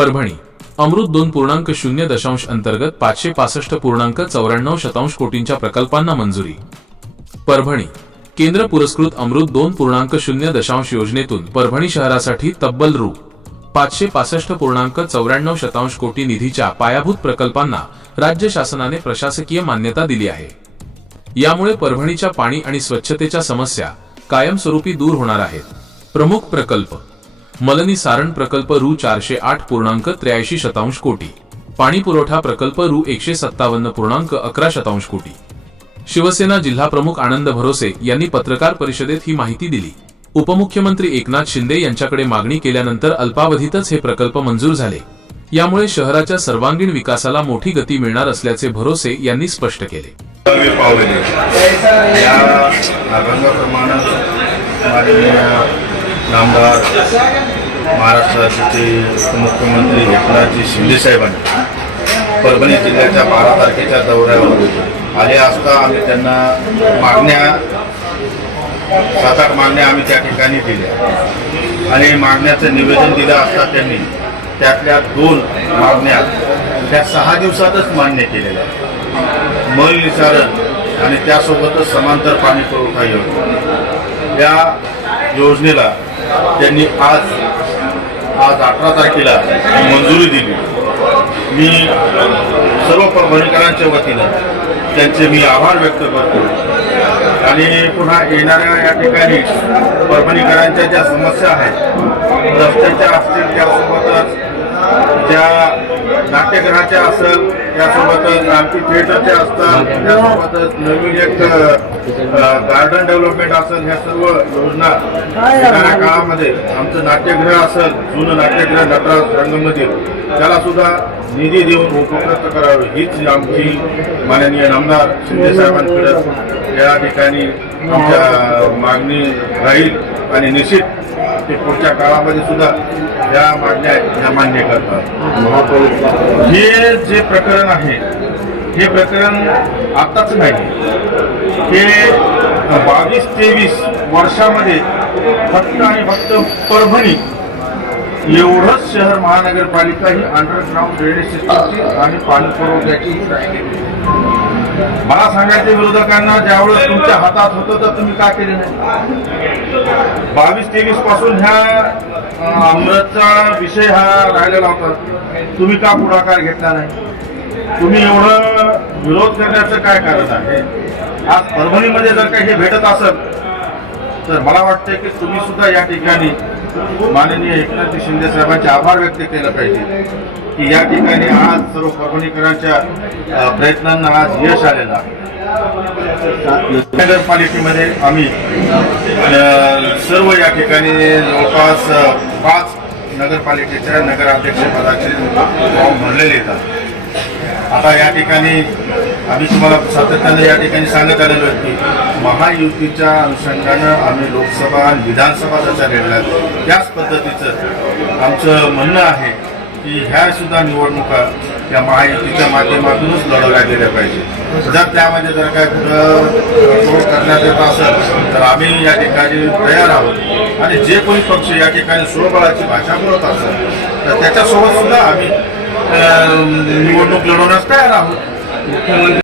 परभणी. अमृत दोन पूर्णांक शून्य दशांश अंतर्गत पाचशे पासष्ट पूर्णांक चौऱ्याण्णव शतांश कोटींच्या प्रकल्पांना मंजुरी. परभणी. केंद्र पुरस्कृत अमृत दोन पूर्णांक शून्य दशांश योजनेतून परभणी शहरासाठी तब्बल रु. पाचशे पासष्ट पूर्णांक चौऱ्याण्णव शतांश कोटी निधीच्या पायाभूत प्रकल्पांना राज्य शासनाने प्रशासकीय मान्यता दिली आहे. यामुळे परभणीच्या पाणी आणि स्वच्छतेच्या समस्या कायमस्वरूपी दूर होणार आहेत. प्रमुख प्रकल्प मलनी सारण प्रकल्प रु चारशे आठ पूर्णांक त्र्याऐंशी शतांश कोटी. पाणी पुरवठा प्रकल्प रु एकशे सत्तावन्न पूर्णांक अकरा शतांश कोटी. शिवसेना जिल्हा प्रमुख आनंद भरोसे यांनी पत्रकार परिषदेत ही माहिती दिली. उपमुख्यमंत्री एकनाथ शिंदे यांच्याकडे मागणी केल्यानंतर अल्पावधीतच हे प्रकल्प मंजूर झाले. यामुळे शहराच्या सर्वांगीण विकासाला मोठी गती मिळणार असल्याचे भरोसे यांनी स्पष्ट केले. या नामदार महाराष्ट्राचे उपमुख्यमंत्री एकनाथजी शिंदे साहेबांनी परभणी जिल्ह्याच्या बारा तारखेच्या दौऱ्यावर आले असता आम्ही त्यांना मागण्या सात आठ मागण्या आम्ही त्या ठिकाणी दिल्या. आणि मागण्याचं निवेदन दिलं असता त्यांनी त्यातल्या दोन मागण्या त्या सहा दिवसातच मान्य केलेल्या मल निसारण आणि त्यासोबतच समांतर पाणी पुरवठा योजना. या योजनेला त्यांनी आज आज अठरा तारखेला मंजुरी दिली. मी सर्व परभणीकरांच्या वतीनं त्यांचे मी आभार व्यक्त करतो. आणि पुन्हा येणाऱ्या या ठिकाणी परभणीकरांच्या ज्या समस्या आहेत रस्त्याच्या असतील त्यासोबतच त्या नाट्यग्रहाचे असेल त्यासोबतच आमची थिएटरचे असतात त्यासोबतच नवीन एक गार्डन डेव्हलपमेंट असेल ह्या सर्व योजना येणाऱ्या काळामध्ये आमचं नाट्यगृह असेल जुनं नाट्यगृह नटराज रंगमधील त्याला सुद्धा निधी देऊन उपलब्ध करावे. हीच आमची माननीय नामदार शिंदे साहेबांकडे या ठिकाणी आमच्या मागणी राहील. आणि निश्चित ते पुढच्या काळामध्ये सुद्धा या मागण्या ह्या मान्य करतात. हे जे प्रकरण आहे हे प्रकरण आताच नाही. हे बावीस तेवीस वर्षामध्ये फक्त आणि फक्त परभणी एवढंच शहर महानगरपालिका ही अंडरग्राऊंड ड्रेनेज सिस्टमची आणि पाणी पुरवठ्याची राहिली मला सांगायचं विरोधकांना ज्यावेळेस तुमच्या हातात होतं तर तुम्ही का केले नाही? बावीस तेवीसपासून ह्या अमृतचा विषय हा राहिलेला होता. तुम्ही का पुढाकार घेतला नाही? तुम्ही एवढं विरोध करण्याचं काय कारण आहे? आज परभणीमध्ये जर काही हे भेटत असेल तर मला वाटतं की तुम्ही सुद्धा या ठिकाणी माननीय एकनाथ शिंदे साहेबांचे आभार व्यक्त केलं पाहिजे की या ठिकाणी आज सर्व परभणीकरांच्या प्रयत्नांना आज यश आलेलं आहे. नगरपालिकेमध्ये आम्ही सर्व या ठिकाणी जवळपास पाच नगरपालिकेच्या नगराध्यक्षपदाचे फॉर्म भरलेले येतात आता या ठिकाणी आम्ही तुम्हाला सातत्याने या ठिकाणी सांगत आलेलो आहे की महायुतीच्या अनुषंगानं आम्ही लोकसभा आणि विधानसभा जशा लढल्या त्याच पद्धतीचं आमचं म्हणणं आहे की ह्या सुद्धा निवडणुका या महायुतीच्या माध्यमातूनच लढवल्या गेल्या पाहिजे जर त्यामध्ये जर काय कुठं करण्यात येत असेल तर आम्ही या ठिकाणी तयार आहोत. आणि जे कोणी पक्ष या ठिकाणी स्वबळाची भाषा बोलत असेल तर त्याच्यासोबत सुद्धा आम्ही निवडणूक लढवण्यास तयार आहोत. मुख्यमंत्री